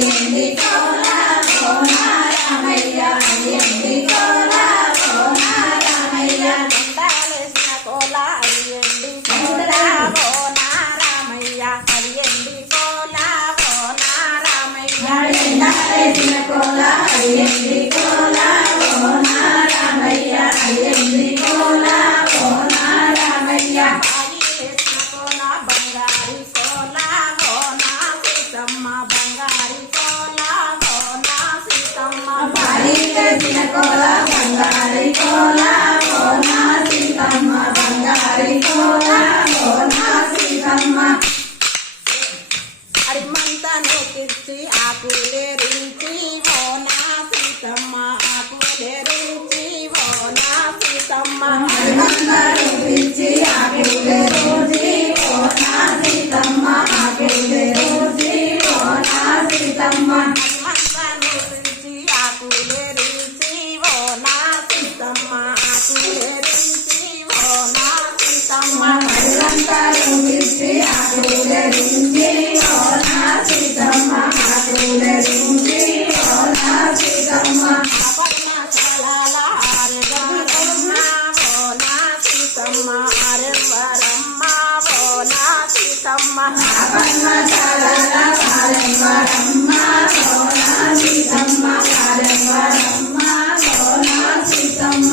అయ్యండి కోలా కోన రామయ్య అయ్యండి కోలా కోన రామయ్య దండాలేసిన కోలా అయ్యండి కోలా కోన రామయ్య అయ్యండి కోలా కోన రామయ్య దండాలేసిన కోలా అయ్యండి కోలా కోన రామయ్య అయ్యండి కోలా కోన రామయ్య వేసిన కోలా బంగారి కోలా కోన సీతమ్మ బంగారి కోలా కోన సీతమ్మ పాలి వేసిన కోలా బంగారి కోలా కోన సీతమ్మ బంగారి కోలా కోన సీతమ్మ అరిమంతను కిచ్చి ఆకులేరించి ఓనా సీతమ్మ ఆకులేరించి ఓనా సీతమ్మ హనుమంతుడు పిలిచి ఆకులే రోజి కోన సీతమ్మ ఆకులే రోజి కోన సీతమ్మ హనుమంతను పిలిచి ఆకులేరించి ఓనా సీతమ్మ ఆకులేరించి ఓనా సీతమ్మ హనుమంతుడు పిలిచి ఆకులే రోజి కోన సీతమ్మ ఆకులే రోజి కోన సీతమ్మ పర్ణశాల ఆరెవరమ్మ ఓనా సీతమ్మ ఆరెవరమ్మ ఓనా సీతమ్మ పద్మశాలల వారెవ్వరమ్మ కోన సీతమ్మ వారెవ్వరమ్మ కోన సీతమ్మ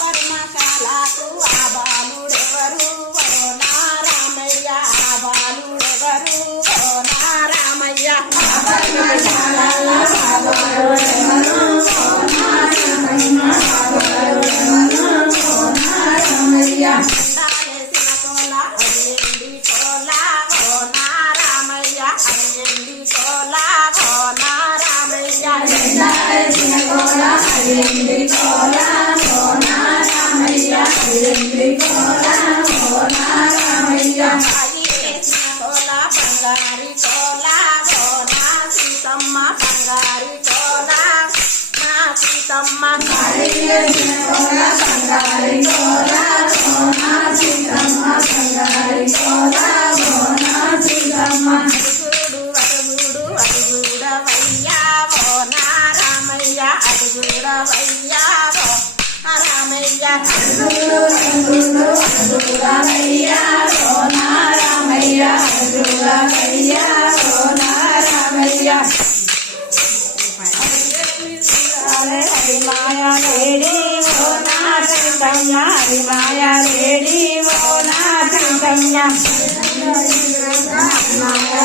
పర్ణశాలకు ఆ బాలుడెవరు ఓనా రామయ్య ఆ బాలుడెవరు ఓనా రామయ్య పద్మశాలల వారెవ్వరు కోన సీతమ్మ వారెవ్వరు కోన రామయ్య దండాలేసిన కోలా అయ్యండి కోలా ఓనా రామయ్య అయ్యండి కోలా ఓనా రామయ్య దండాలేసిన కోలా అయ్యండి కోలా కోన రామయ్య అయ్యండి కోలా కోన రామయ్య వేసిన కోలా బంగారి కోలా ఓనా సీతమ్మ బంగారి కోలా నా సీతమ్మ వేసిన కోలా బంగారి కోలా కోన సీతమ్మ బంగారి కోలా కోన సీతమ్మ అడుగుడవయ్యా ఓనా రామయ్య అడుగుడవయ్యా ఓ రామయ్య అడుగుడవయ్యా కోన రామయ్య అడుగుడవయ్యా కోన రామయ్య హరిమాయా లేడి ఓనా సీతమ్మ హరిమాయా లేడి ఓనా సీతమ్మ మాయ